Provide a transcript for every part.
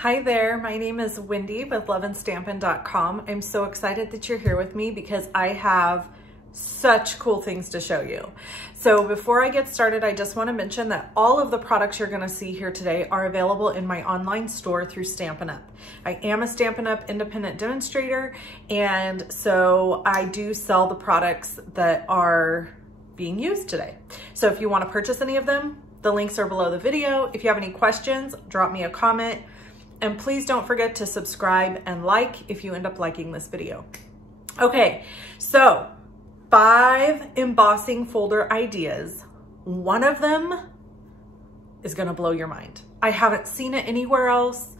Hi there, my name is Wendy with loveandstampin.com. I'm so excited that you're here with me because I have such cool things to show you. So before I get started, I just want to mention that all of the products you're going to see here today are available in my online store through Stampin Up. I am a Stampin Up independent demonstrator, and so I do sell the products that are being used today. So if you want to purchase any of them, the links are below the video. If you have any questions, drop me a comment. And please don't forget to subscribe and like if you end up liking this video. Okay, so 5 embossing folder ideas. One of them is gonna blow your mind. I haven't seen it anywhere else.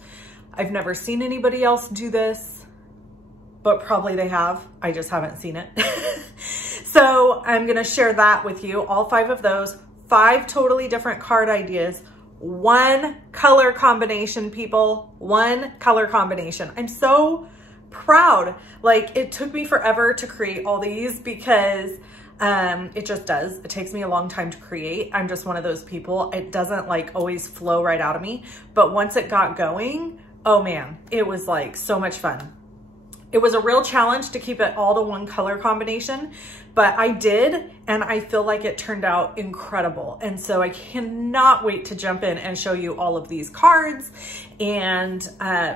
I've never seen anybody else do this, but probably they have. I just haven't seen it. So I'm gonna share that with you, all 5 of those, 5 totally different card ideas. 1 color combination, people, 1 color combination. I'm so proud. Like, it took me forever to create all these because it just does. It takes me a long time to create. I'm just one of those people. It doesn't like always flow right out of me. But once it got going, oh man, it was like so much fun. It was a real challenge to keep it all to 1 color combination, but I did, and I feel like it turned out incredible. And so I cannot wait to jump in and show you all of these cards and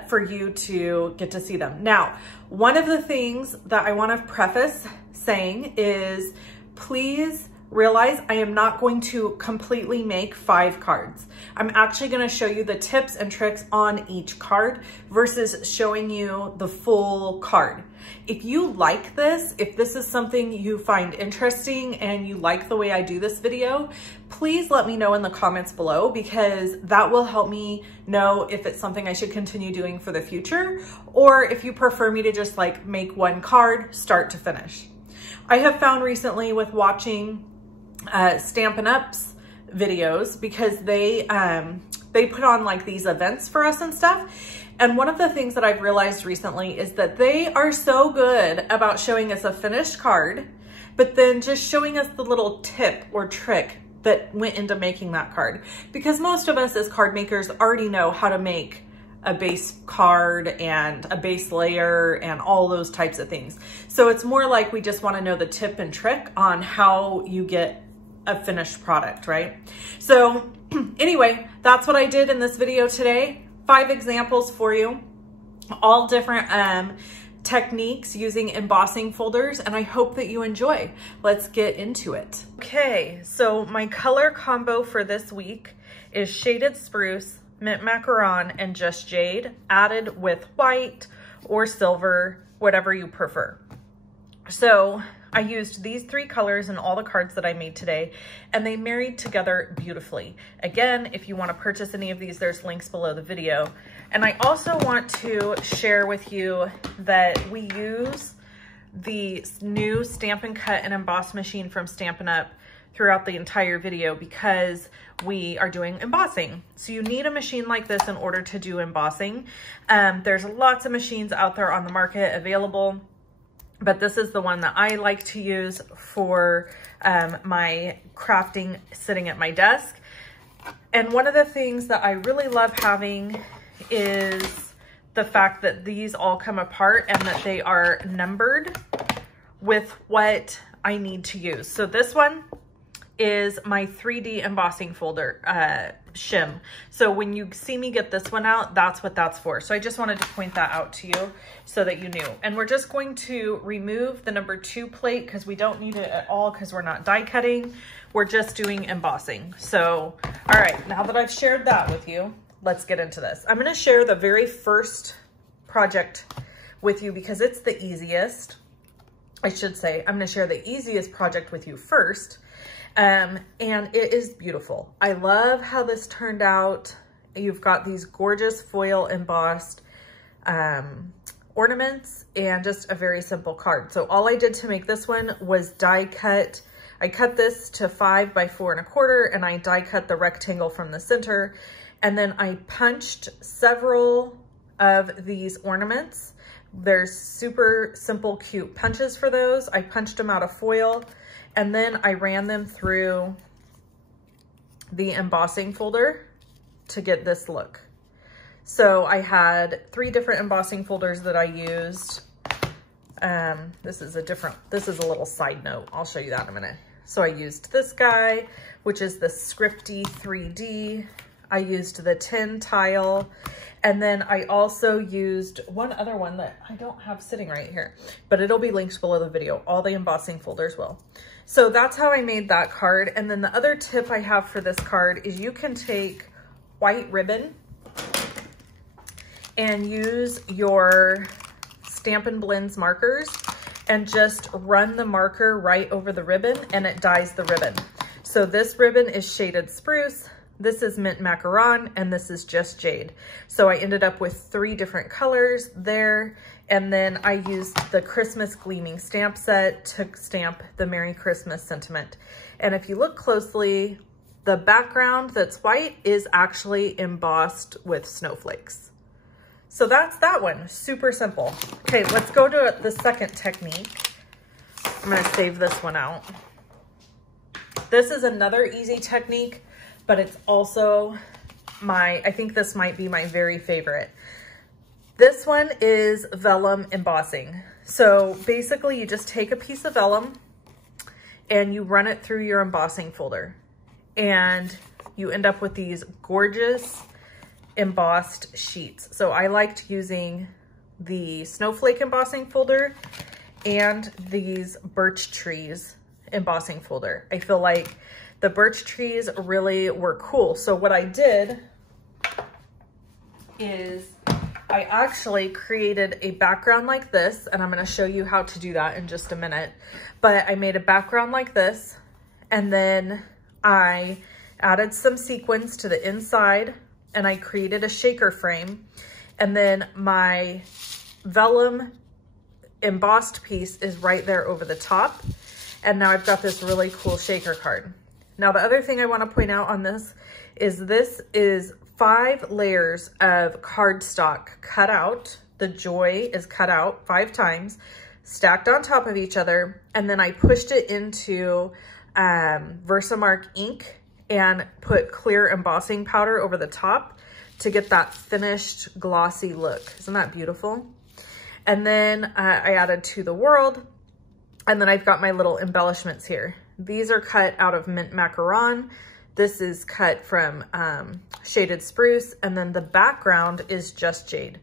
for you to get to see them. Now, one of the things that I want to preface saying is please realize I am not going to completely make 5 cards. I'm actually going to show you the tips and tricks on each card versus showing you the full card. If you like this, if this is something you find interesting and you like the way I do this video, please let me know in the comments below because that will help me know if it's something I should continue doing for the future, or if you prefer me to just like make 1 card start to finish. I have found recently with watching Stampin Up's videos, because they put on like these events for us and stuff. And one of the things that I've realized recently is that they are so good about showing us a finished card, but then just showing us the little tip or trick that went into making that card. Because most of us as card makers already know how to make a base card and a base layer and all those types of things. So it's more like we just want to know the tip and trick on how you get a finished product, right? So anyway, that's what I did in this video today. 5 examples for you, all different techniques using embossing folders, and I hope that you enjoy. Let's get into it. Okay, so my color combo for this week is Shaded Spruce, Mint Macaron, and Just Jade, added with white or silver, whatever you prefer. So I used these 3 colors in all the cards that I made today, and they married together beautifully. Again, if you want to purchase any of these, there's links below the video. And I also want to share with you that we use the new Stampin' Cut and Emboss machine from Stampin' Up throughout the entire video because we are doing embossing. So you need a machine like this in order to do embossing. There's lots of machines out there on the market available, but this is the one that I like to use for my crafting sitting at my desk. And one of the things that I really love having is the fact that these all come apart and that they are numbered with what I need to use. So this one is my 3D embossing folder shim. So when you see me get this one out, that's what that's for. So I just wanted to point that out to you so that you knew. And we're just going to remove the number 2 plate because we don't need it at all because we're not die cutting. We're just doing embossing. So, all right, now that I've shared that with you, let's get into this. I'm gonna share the very first project with you because it's the easiest. I should say, I'm gonna share the easiest project with you first. And it is beautiful. I love how this turned out. You've got these gorgeous foil embossed ornaments and just a very simple card. So all I did to make this one was die cut. I cut this to 5 by 4 1/4 and I die cut the rectangle from the center. And then I punched several of these ornaments. There's super simple, cute punches for those. I punched them out of foil. And then I ran them through the embossing folder to get this look. So I had 3 different embossing folders that I used. This is a little side note. I'll show you that in a minute. So I used this guy, which is the Scripty 3D. I used the tin tile. And then I also used one other one that I don't have sitting right here, but it'll be linked below the video. All the embossing folders will. So that's how I made that card. And then the other tip I have for this card is you can take white ribbon and use your Stampin' Blends markers and just run the marker right over the ribbon and it dyes the ribbon. So this ribbon is Shaded Spruce, this is Mint Macaron, and this is Just Jade. So I ended up with 3 different colors there. And then I used the Christmas Gleaming stamp set to stamp the Merry Christmas sentiment. And if you look closely, the background that's white is actually embossed with snowflakes. So that's that one, super simple. Okay, let's go to the second technique. I'm gonna save this one out. This is another easy technique, but it's also I think this might be my very favorite. This one is vellum embossing. So basically you just take a piece of vellum and you run it through your embossing folder and you end up with these gorgeous embossed sheets. So I liked using the snowflake embossing folder and these birch trees embossing folder. I feel like the birch trees really were cool. So what I did is I actually created a background like this, and I'm going to show you how to do that in just a minute. But I made a background like this, and then I added some sequins to the inside, and I created a shaker frame. And then my vellum embossed piece is right there over the top. And now I've got this really cool shaker card. Now, the other thing I want to point out on this is 5 layers of cardstock cut out. The joy is cut out 5 times, stacked on top of each other. And then I pushed it into Versamark ink and put clear embossing powder over the top to get that finished glossy look. Isn't that beautiful? And then I added To the World. And then I've got my little embellishments here. These are cut out of Mint Macaron. This is cut from Shaded Spruce. And then the background is Just Jade.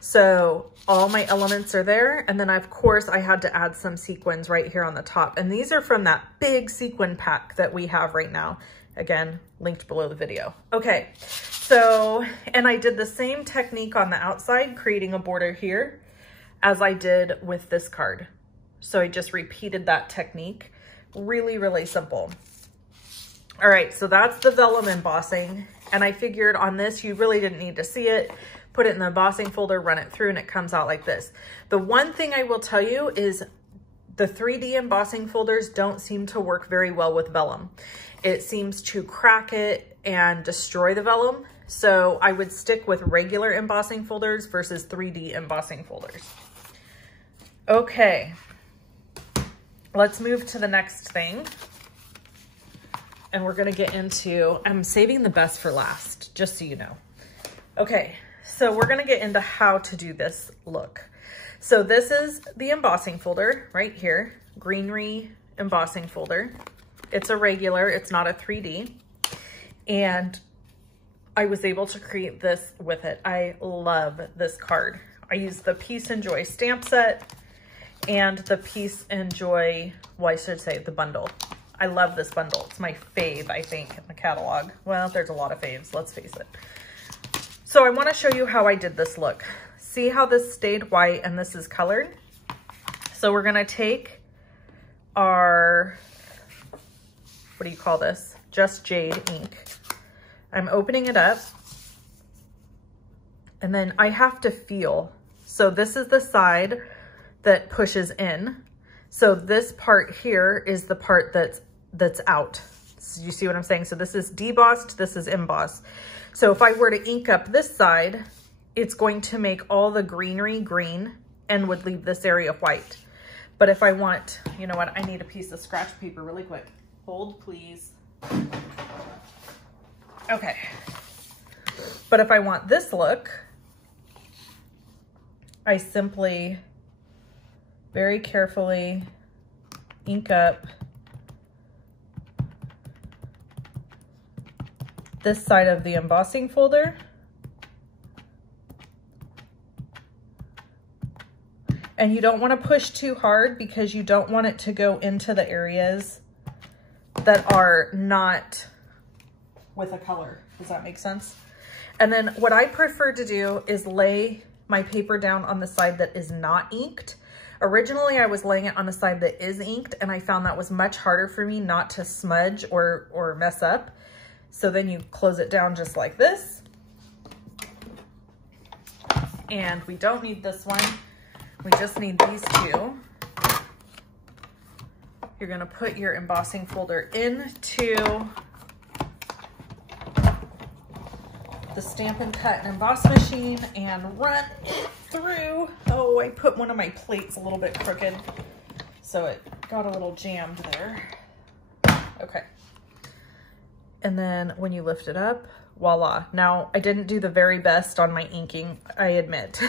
So all my elements are there. And then of course I had to add some sequins right here on the top. And these are from that big sequin pack that we have right now. Again, linked below the video. Okay, so, and I did the same technique on the outside, creating a border here as I did with this card. So I just repeated that technique. Really, really simple. All right, so that's the vellum embossing. And I figured on this, you really didn't need to see it. Put it in the embossing folder, run it through, and it comes out like this. The one thing I will tell you is the 3D embossing folders don't seem to work very well with vellum. It seems to crack it and destroy the vellum. So I would stick with regular embossing folders versus 3D embossing folders. Okay, let's move to the next thing. And we're gonna get into, I'm saving the best for last, just so you know. Okay, so we're gonna get into how to do this look. So this is the embossing folder right here, greenery embossing folder. It's a regular, it's not a 3D. And I was able to create this with it. I love this card. I used the Peace and Joy stamp set and the Peace and Joy, well, I should say the bundle. I love this bundle. It's my fave, I think, in the catalog. Well, there's a lot of faves, let's face it. So I wanna show you how I did this look. See how this stayed white and this is colored? So we're gonna take our, what do you call this? Just Jade ink. I'm opening it up and then I have to feel. So this is the side that pushes in. So this part here is the part that's out. So you see what I'm saying? So this is debossed, this is embossed. So if I were to ink up this side, it's going to make all the greenery green and would leave this area white. But if I want, you know what? I need a piece of scratch paper really quick. Hold, please. Okay. But if I want this look, I simply very carefully ink up this side of the embossing folder. And you don't want to push too hard because you don't want it to go into the areas that are not with a color. Does that make sense? And then what I prefer to do is lay my paper down on the side that is not inked. Originally, I was laying it on the side that is inked, and I found that was much harder for me not to smudge or mess up. So then you close it down just like this. And we don't need this one. We just need these two. You're gonna put your embossing folder into the Stampin' Cut and Emboss machine and run it through. Oh, I put one of my plates a little bit crooked, so it got a little jammed there. Okay. And then when you lift it up, voila. Now, I didn't do the very best on my inking, I admit,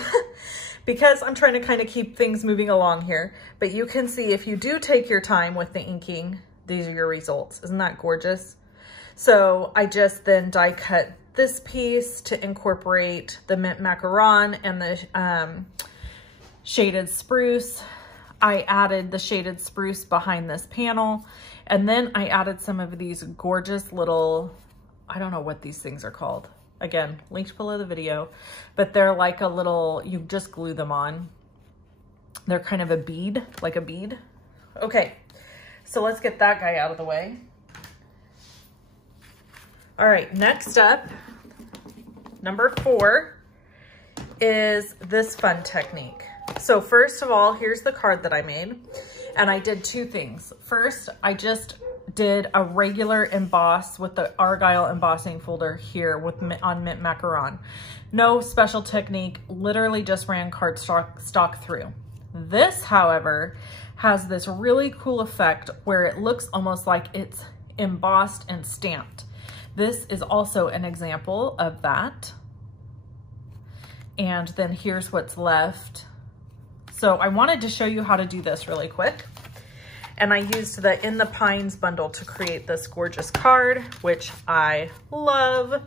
because I'm trying to kind of keep things moving along here. But you can see if you do take your time with the inking, these are your results. Isn't that gorgeous? So I just then die cut this piece to incorporate the mint macaron and the shaded spruce. I added the shaded spruce behind this panel. And then I added some of these gorgeous little, I don't know what these things are called. Again, linked below the video, but they're like a little, you just glue them on. They're kind of a bead, like a bead. Okay, so let's get that guy out of the way. All right, next up, number 4 is this fun technique. So first of all, here's the card that I made, and I did 2 things. First, I just did a regular emboss with the Argyle embossing folder here on mint macaron. No special technique, literally just ran cardstock through. This, however, has this really cool effect where it looks almost like it's embossed and stamped. This is also an example of that. And then here's what's left. So I wanted to show you how to do this really quick. And I used the In the Pines bundle to create this gorgeous card, which I love.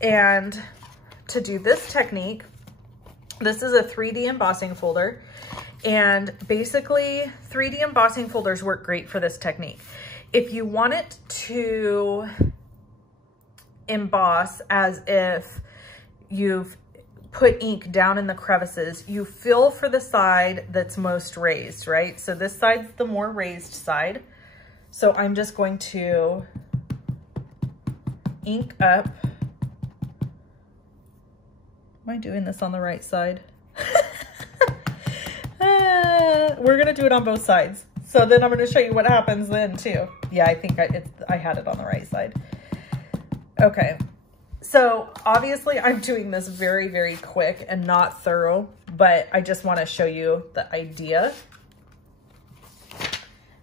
And to do this technique, this is a 3D embossing folder. And basically 3D embossing folders work great for this technique. If you want it to emboss as if you've put ink down in the crevices, you fill for the side that's most raised, right? So this side's the more raised side. So I'm just going to ink up. Am I doing this on the right side? We're gonna do it on both sides. So then I'm gonna show you what happens then too. Yeah, I think I had it on the right side. Okay. So obviously I'm doing this very, very quick and not thorough, but I just want to show you the idea.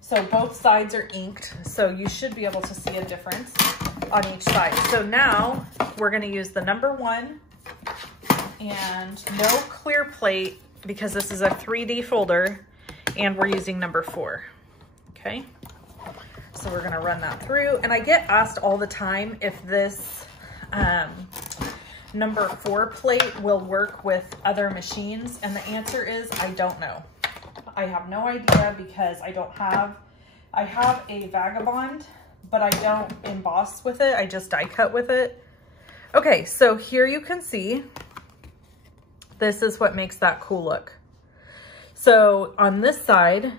So both sides are inked, so you should be able to see a difference on each side. So now we're going to use the number 1 and no clear plate because this is a 3D folder and we're using number 4. Okay. So we're going to run that through, and I get asked all the time if this number 4 plate will work with other machines, and the answer is I don't know. I have no idea because I have a Vagabond, but I don't emboss with it. I just die cut with it. Okay, so here you can see this is what makes that cool look. So on this side,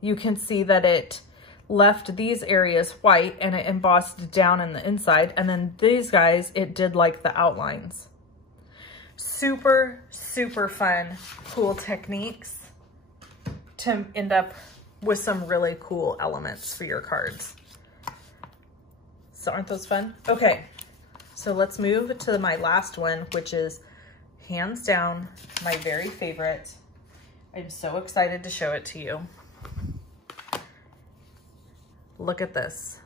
you can see that it left these areas white and it embossed down in the inside. And then these guys, it did like the outlines. Super, super fun, cool techniques to end up with some really cool elements for your cards. So aren't those fun? Okay, so let's move to my last one, which is hands down my very favorite. I'm so excited to show it to you. Look at this.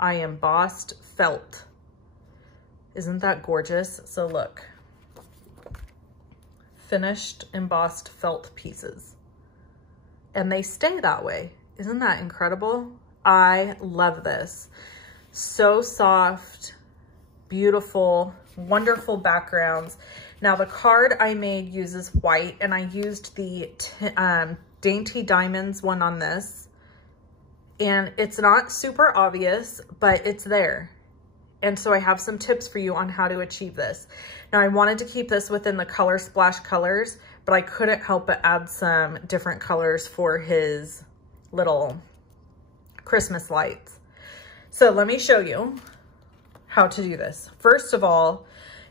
I embossed felt. Isn't that gorgeous? So look. finished embossed felt pieces. And they stay that way. Isn't that incredible? I love this. So soft, beautiful, wonderful backgrounds. Now the card I made uses white, and I used the Dainty Diamonds one on this. And it's not super obvious, but it's there. And so I have some tips for you on how to achieve this. Now I wanted to keep this within the Color Splash colors, but I couldn't help but add some different colors for his little Christmas lights. So let me show you how to do this. First of all,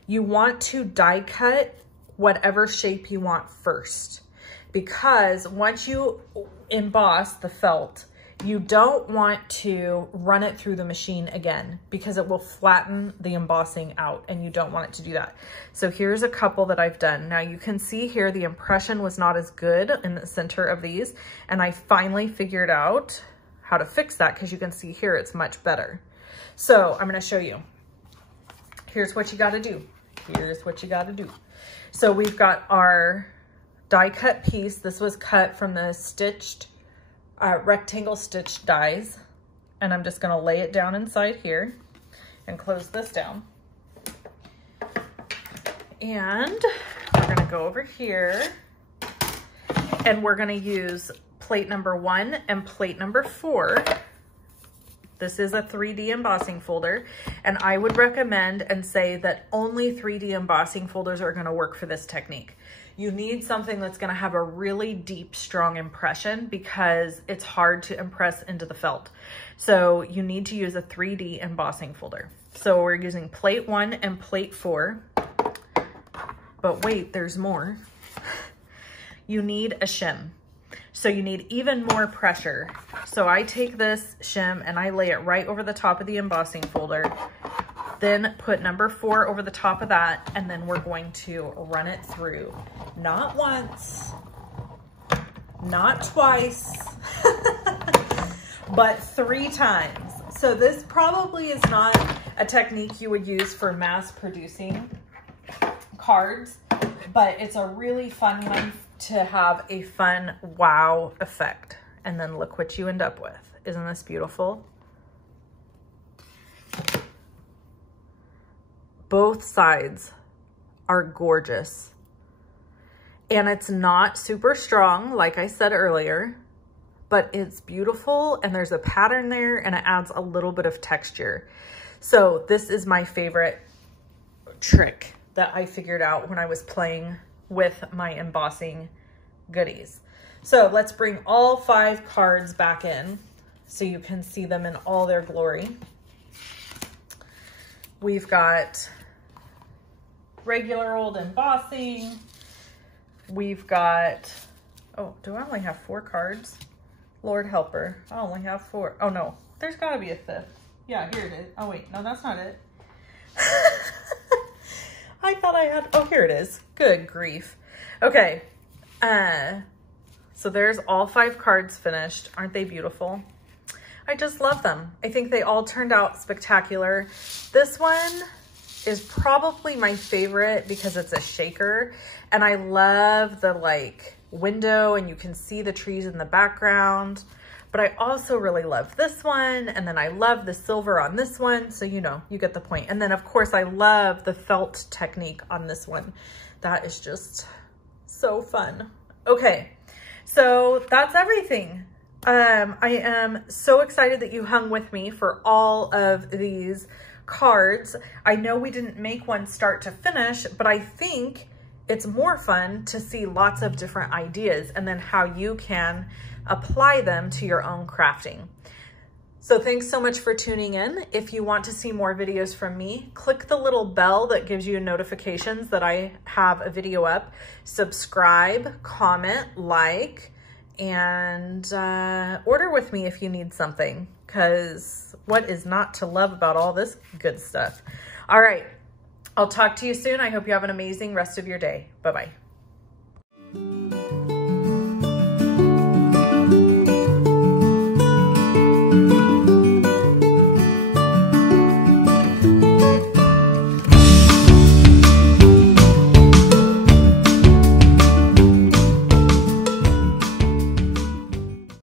you want to die cut whatever shape you want first, because once you emboss the felt, you don't want to run it through the machine again because it will flatten the embossing out, and you don't want it to do that. So here's a couple that I've done. Now you can see here the impression was not as good in the center of these, and I finally figured out how to fix that because you can see here it's much better. So I'm going to show you. Here's what you got to do. Here's what you got to do. So we've got our die cut piece. This was cut from the stitched rectangle stitch dies, and I'm just going to lay it down inside here and close this down. And we're going to go over here, and we're going to use plate number 1 and plate number 4. This is a 3D embossing folder, and I would recommend and say that only 3D embossing folders are going to work for this technique. You need something that's going to have a really deep, strong impression because it's hard to impress into the felt. So you need to use a 3D embossing folder. So we're using plate 1 and plate 4. But wait, there's more. You need a shim. So you need even more pressure. So I take this shim and I lay it right over the top of the embossing folder. Then put number 4 over the top of that, and then we're going to run it through. Not once, not twice, but 3 times. So this probably is not a technique you would use for mass producing cards, but it's a really fun one to have a fun wow effect. And then look what you end up with. Isn't this beautiful? Both sides are gorgeous. And it's not super strong, like I said earlier, but it's beautiful, and there's a pattern there, and it adds a little bit of texture. So this is my favorite trick that I figured out when I was playing with my embossing goodies. So let's bring all 5 cards back in so you can see them in all their glory. We've got regular old embossing. We've got, oh, do I only have 4 cards? Lord help her. I only have 4. Oh no, there's gotta be a 5th. Yeah, here it is. Oh wait, no, that's not it. I thought I had, oh, here it is. Good grief. Okay. So there's all 5 cards finished. Aren't they beautiful? I just love them. I think they all turned out spectacular. This one is probably my favorite because it's a shaker, and I love the like window and you can see the trees in the background, but I also really love this one, and then I love the silver on this one, so you know, you get the point. And then of course I love the felt technique on this one. That is just so fun. Okay, so that's everything. I am so excited that you hung with me for all of these cards. I know we didn't make one start to finish, but I think it's more fun to see lots of different ideas and then how you can apply them to your own crafting. So thanks so much for tuning in. If you want to see more videos from me, click the little bell that gives you notifications that I have a video up. Subscribe, comment, like, and order with me if you need something, because what is not to love about all this good stuff? All right, I'll talk to you soon. I hope you have an amazing rest of your day. Bye-bye.